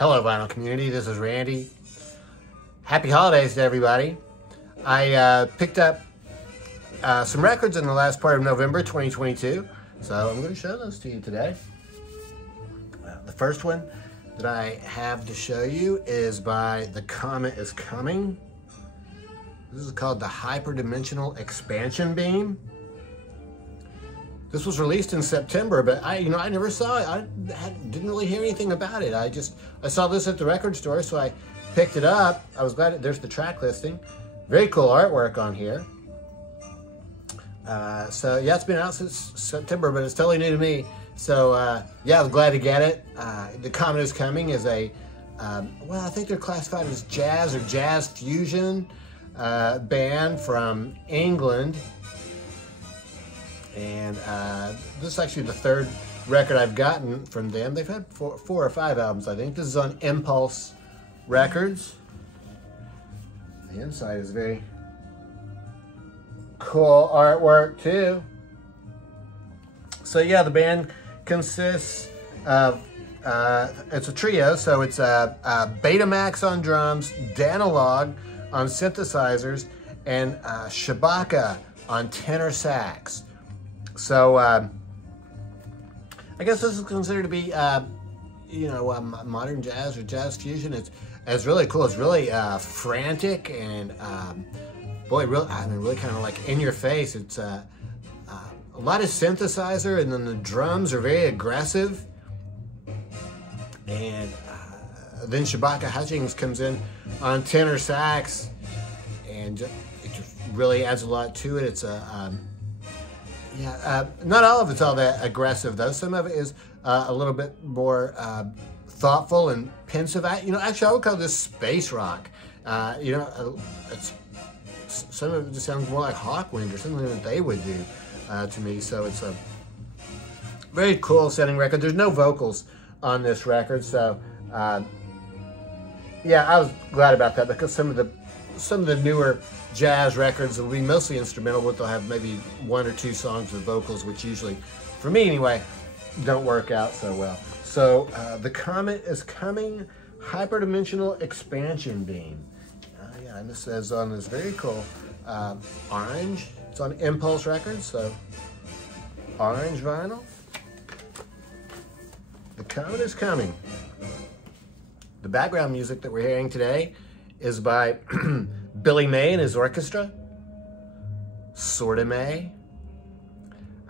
Hello, vinyl community. This is Randy. Happy holidays to everybody. I picked up some records in the last part of November 2022, so I'm going to show those to you today. The first one that I have to show you is by The Comet is Coming. This is called the Hyperdimensional Expansion Beam. This was released in September, but I never saw it. I didn't really hear anything about it. I saw this at the record store, so I picked it up. I was glad there's the track listing. Very cool artwork on here. So yeah, it's been out since September, but it's totally new to me. So yeah, I was glad to get it. The Comet is Coming is a, well, I think they're classified as jazz or jazz fusion band from England. And this is actually the third record I've gotten from them. They've had four or five albums, I think. This is on Impulse Records. The inside is very cool artwork too. So yeah, the band consists of, it's a trio, so it's Betamax on drums, Danalog on synthesizers, and Shabaka on tenor sax. So, I guess this is considered to be, modern jazz or jazz fusion. It's really cool. It's really frantic and, boy, really kind of like in your face. It's a lot of synthesizer, and then the drums are very aggressive. And then Shabaka Hutchings comes in on tenor sax, and it just really adds a lot to it. It's a not all of it's all that aggressive, though. Some of it is a little bit more thoughtful and pensive. Actually, I would call this space rock. It's some of it just sounds more like Hawkwind or something that they would do to me. So it's a very cool sounding record. There's no vocals on this record, so yeah, I was glad about that, because some of the newer jazz records will be mostly instrumental, but they'll have maybe one or two songs with vocals, which usually, for me anyway, don't work out so well. So The Comet is Coming, Hyperdimensional Expansion Beam. Yeah, and this says on this very cool orange. It's on Impulse Records, so orange vinyl. The Comet is Coming. The background music that we're hearing today is by Billy May and his orchestra, Sorta-May.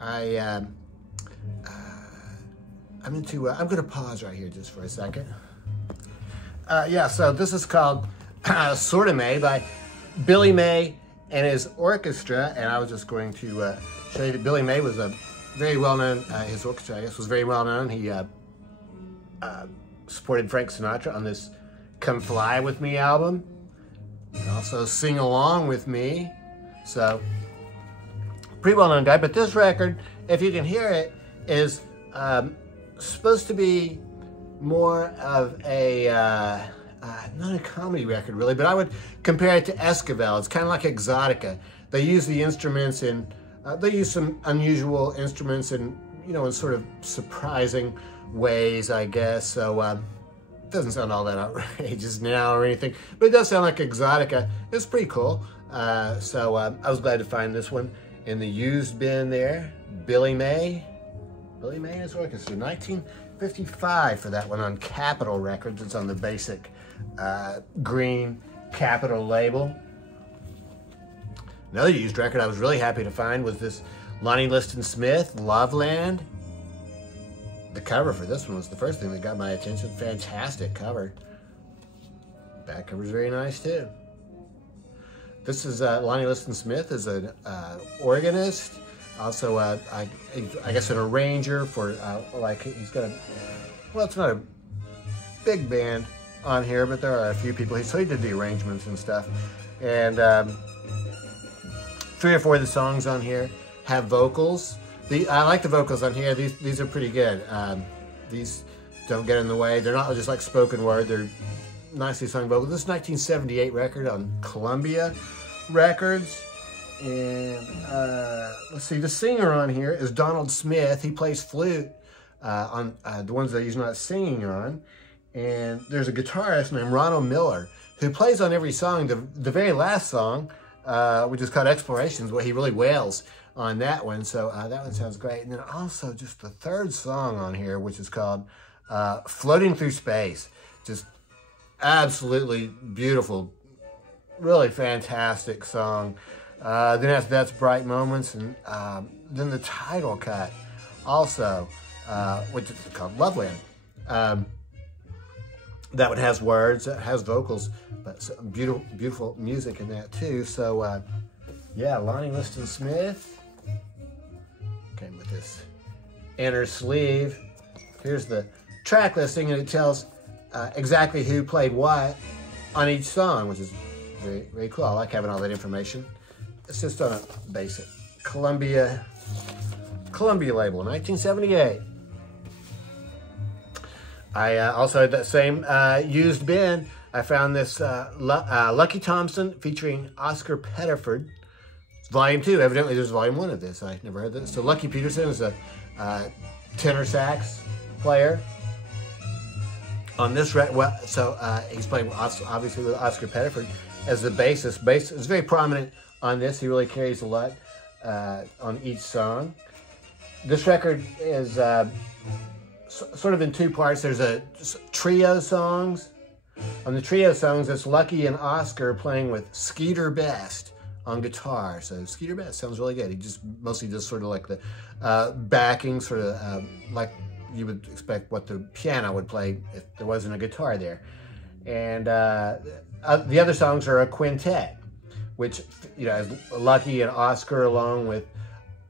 I'm going to pause right here just for a second. Yeah, so this is called Sorta-May by Billy May and his orchestra, and I was just going to show you that Billy May was a very well-known, his orchestra, I guess, was very well-known. He supported Frank Sinatra on this Come Fly With Me album. And also Sing Along With Me. So, pretty well-known guy. But this record, if you can hear it, is supposed to be more of a, not a comedy record really, but I would compare it to Esquivel. It's kind of like Exotica. They use the instruments in, they use some unusual instruments in, in sort of surprising ways, I guess. So, it doesn't sound all that outrageous now or anything, but it does sound like Exotica. It's pretty cool. So I was glad to find this one in the used bin there. Billy May and his orchestra, 1955 for that one on Capitol Records. It's on the basic green Capitol label. Another used record I was really happy to find was this Lonnie Liston Smith, Loveland. The cover for this one was the first thing that got my attention. Fantastic cover. Back cover's very nice too. This is Lonnie Liston Smith is an organist, also I guess an arranger for he's got a, well, it's not a big band on here, but there are a few people. So he did the arrangements and stuff, and 3 or 4 of the songs on here have vocals. I like the vocals on here. These are pretty good. These don't get in the way. They're not just like spoken word. They're nicely sung vocals. This is a 1978 record on Columbia Records. And let's see, the singer on here is Donald Smith. He plays flute on the ones that he's not singing on. And there's a guitarist named Ronald Miller who plays on every song. The very last song, which is called Explorations, where he really wails on that one. So that one sounds great. And then also just the third song on here, which is called Floating Through Space. Just absolutely beautiful, really fantastic song. Then after that's Bright Moments, and then the title cut also, which is called Loveland. That one has words, it has vocals, but some beautiful, beautiful music in that too. So yeah, Lonnie Liston Smith came with this inner sleeve. Here's the track listing, and it tells exactly who played what on each song, which is very, very cool. I like having all that information. It's just on a basic Columbia label, 1978. I also had that same used bin. I found this Lucky Thompson featuring Oscar Pettiford. It's volume 2. Evidently there's volume 1 of this. I never heard this. So Lucky Peterson is a tenor sax player. On this record, well, so he's playing obviously with Oscar Pettiford as the bassist. Bass is very prominent on this. He really carries a lot on each song. This record is sort of in 2 parts. There's a trio songs. On the trio songs, it's Lucky and Oscar playing with Skeeter Best on guitar. So Skeeter Best sounds really good. He just mostly does sort of like the backing, sort of like you would expect what the piano would play if there wasn't a guitar there. And the other songs are a quintet, which has Lucky and Oscar along with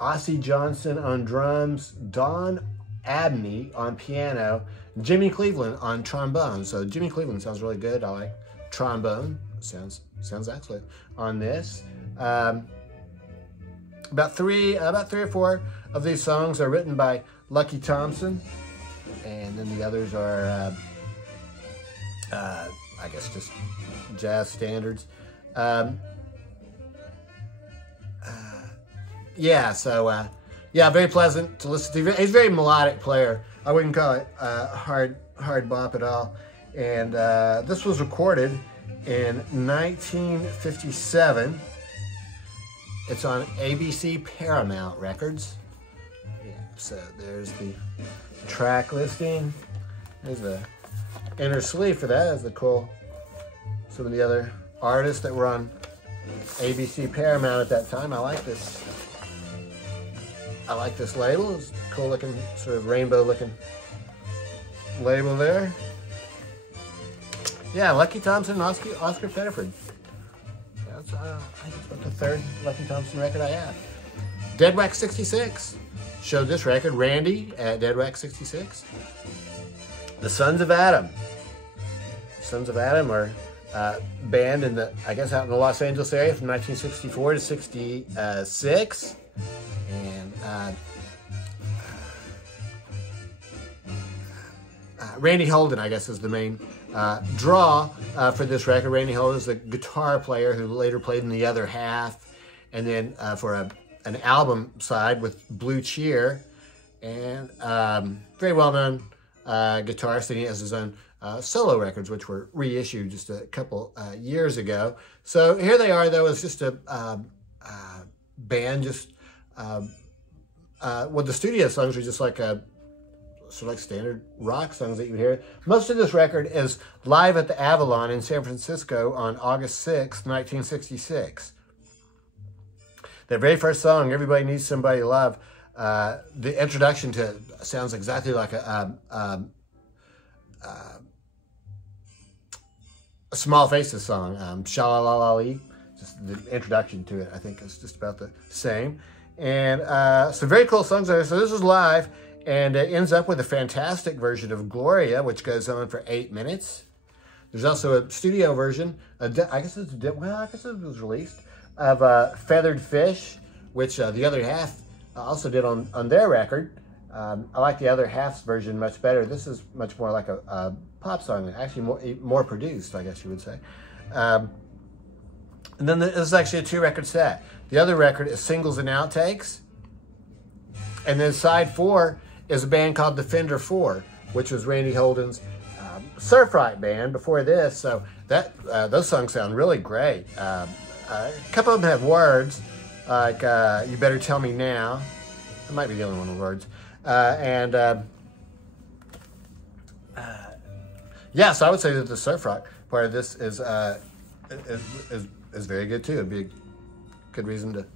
Ossie Johnson on drums, Don Abney on piano, Jimmy Cleveland on trombone. So Jimmy Cleveland sounds really good. I like trombone. Sounds excellent on this. About three or 4 of these songs are written by Lucky Thompson, and then the others are, I guess, just jazz standards. Yeah, so yeah, very pleasant to listen to. He's a very melodic player. I wouldn't call it hard bop at all. And this was recorded in 1957. It's on ABC Paramount Records. Yeah, so there's the track listing. There's the inner sleeve for that. That's the cool. Some of the other artists that were on ABC Paramount at that time. I like this. I like this label. It's a cool looking, sort of rainbow looking label there. Yeah, Lucky Thompson and Oscar Pettiford. That's, I think it's about the 3rd Lucky Thompson record I have. Dead Wax 66 showed this record. Randy at Dead Wax 66. The Sons of Adam. Sons of Adam are band in the, I guess, out in the Los Angeles area from 1964 to 66. And Randy Holden, I guess, is the main draw for this record. Randy Holden is the guitar player who later played in the other half, and then for an album side with Blue Cheer, and very well-known guitarist, and he has his own solo records, which were reissued just a couple years ago. So here they are, though. It's just a band, just well, the studio songs are just like sort of like standard rock songs that you hear. Most of this record is live at the Avalon in San Francisco on August 6th, 1966. Their very first song, Everybody Needs Somebody to Love, the introduction to it sounds exactly like a Small Faces song, Sha-La-La-La-Lee. Just the introduction to it, I think, is just about the same. And some very cool songs there. So this is live, and it ends up with a fantastic version of Gloria, which goes on for 8 minutes. There's also a studio version, I guess it was released, of Feathered Fish, which the other half also did on their record. I like the other half's version much better. This is much more like a pop song, actually more produced, I guess you would say. And then this is actually a 2-record set. The other record is Singles and Outtakes. And then side 4 is a band called the Fender 4, which was Randy Holden's surf rock band before this, so that those songs sound really great. A couple of them have words, like You Better Tell Me Now. It might be the only one with words. Yeah, so I would say that the surf rock part of this is very good too. It'd be a good reason to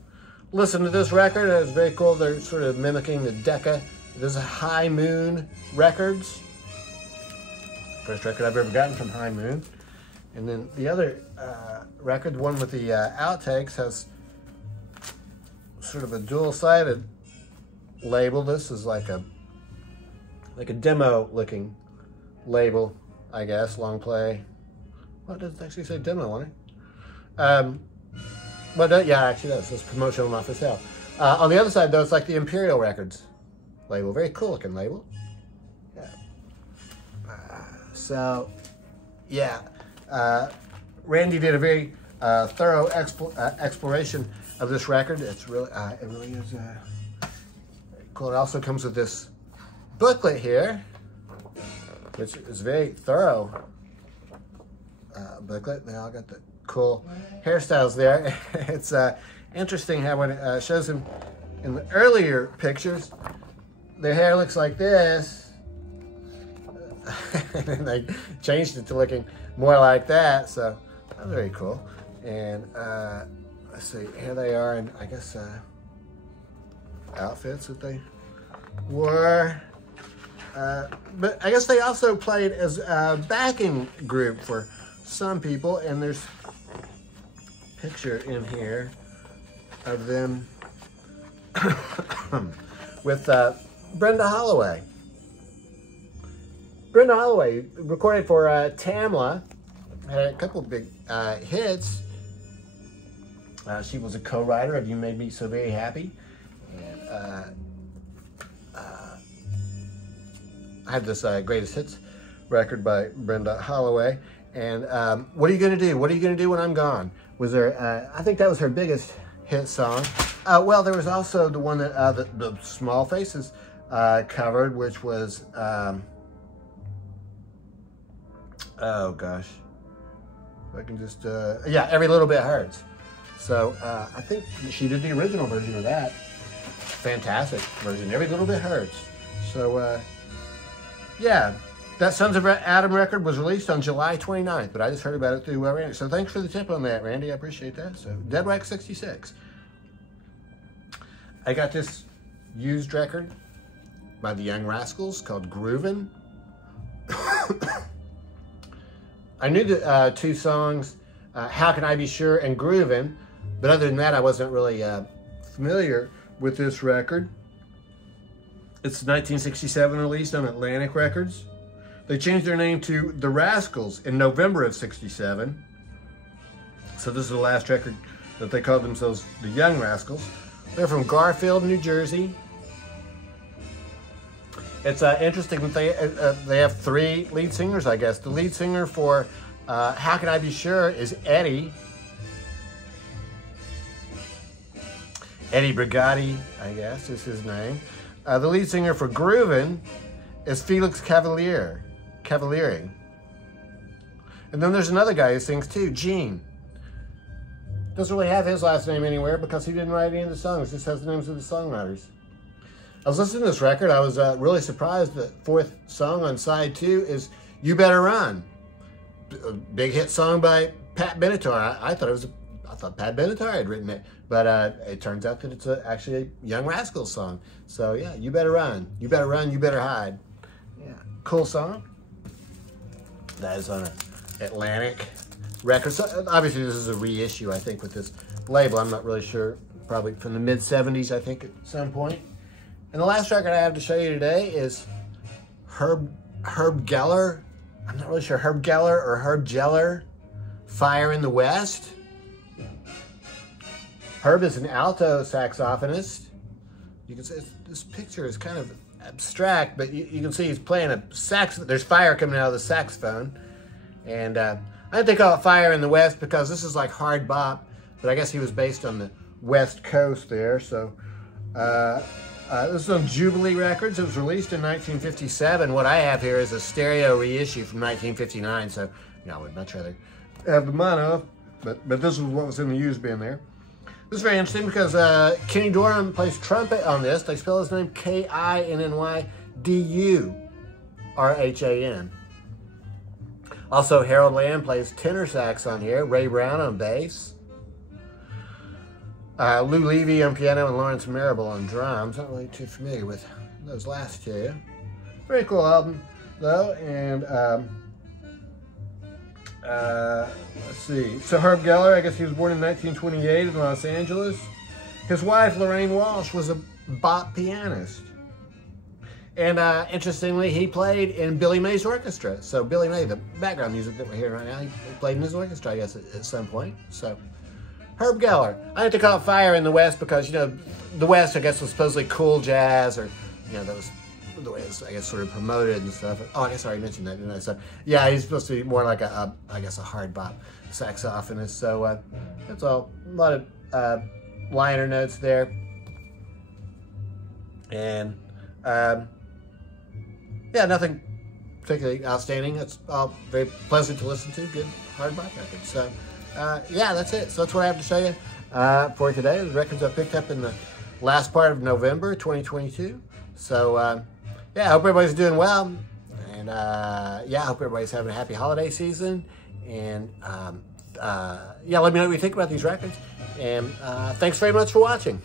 listen to this record. It's very cool. They're sort of mimicking the Decca. This is High Moon Records. First record I've ever gotten from High Moon. And then the other record, the one with the outtakes, has sort of a dual-sided label. This is like a demo-looking label, I guess. Long play. Well, it doesn't actually say demo on it. But yeah, actually does. It's promotional, not for sale. On the other side, though, it's like the Imperial Records label. Very cool looking label. Yeah. So, yeah. Randy did a very thorough exploration of this record. It's really, it really is very cool. It also comes with this booklet here, which is very thorough booklet. They all got the cool hairstyles there. It's interesting how when it shows them in the earlier pictures, their hair looks like this, and then they changed it to looking more like that. So that's very cool. And let's see, here they are, and I guess outfits that they wore. But I guess they also played as a backing group for some people, and there's a picture in here of them with Brenda Holloway. Brenda Holloway recorded for Tamla, had a couple of big hits. She was a co-writer of You Made Me So Very Happy. And I had this Greatest Hits record by Brenda Holloway. And What Are You Gonna Do? What Are You Gonna Do When I'm Gone? Was there, I think that was her biggest hit song. Well, there was also the one that the Small Faces covered, which was, oh gosh, if I can just, yeah, Every Little Bit Hurts. So I think she did the original version of that. Fantastic version, Every Little Bit Hurts. So yeah, that Sons of Adam record was released on July 29th, but I just heard about it through Randy. So thanks for the tip on that, Randy. I appreciate that. So Dead Wax 66. I got this used record by the Young Rascals called Groovin. I knew the two songs, How Can I Be Sure and Groovin', but other than that, I wasn't really familiar with this record. It's 1967 released on Atlantic Records. They changed their name to The Rascals in November of '67. So this is the last record that they called themselves the Young Rascals. They're from Garfield, New Jersey. It's interesting that they have three lead singers, I guess. The lead singer for How Can I Be Sure is Eddie. Eddie Brigatti, I guess, is his name. The lead singer for Groovin is Felix Cavalieri. And then there's another guy who sings too, Gene. Doesn't really have his last name anywhere because he didn't write any of the songs. Just has the names of the songwriters. I was listening to this record. I was really surprised that fourth song on side 2 is You Better Run. A big hit song by Pat Benatar. I thought Pat Benatar had written it, but it turns out that it's actually a Young Rascals song. So yeah, You Better Run. You better run, you better hide. Yeah, cool song. That is on an Atlantic record. So obviously this is a reissue, I think, with this label. I'm not really sure. Probably from the mid-'70s, I think, at some point. And the last record I have to show you today is Herb Geller. I'm not really sure, Herb Geller or Herb Geller, Fire in the West. Herb is an alto saxophonist. You can see this picture is kind of abstract, but you can see he's playing a saxophone. There's fire coming out of the saxophone. And I think they call it Fire in the West because this is like hard bop, but I guess he was based on the West Coast there. So This is on Jubilee Records. It was released in 1957. What I have here is a stereo reissue from 1959. So, you know, I would much rather have the mono, but this is what was in the used bin there. This is very interesting because Kenny Dorham plays trumpet on this. They spell his name Kinnydurhan. Also, Harold Land plays tenor sax on here. Ray Brown on bass. Lou Levy on piano and Lawrence Marable on drums. Not really too familiar with those last two. Very cool album, though. And let's see. So Herb Geller, I guess he was born in 1928 in Los Angeles. His wife, Lorraine Walsh, was a bop pianist. And interestingly, he played in Billy May's orchestra. So Billy May, the background music that we're hearing right now, he played in his orchestra, I guess, at some point. So Herb Geller. I like to call it fire in the West because, you know, the West, I guess, was supposedly cool jazz, or, you know, that was the way it's, I guess, sort of promoted and stuff. Oh, I guess I already mentioned that, didn't I? So, yeah, he's supposed to be more like I guess, a hard bop saxophonist. So, that's all. A lot of liner notes there. And, yeah, nothing particularly outstanding. It's all very pleasant to listen to. Good hard bop record. So, yeah, that's it. So that's what I have to show you for today. The records I picked up in the last part of November 2022. So, yeah, I hope everybody's doing well. And, yeah, I hope everybody's having a happy holiday season. And, yeah, let me know what you think about these records. And thanks very much for watching.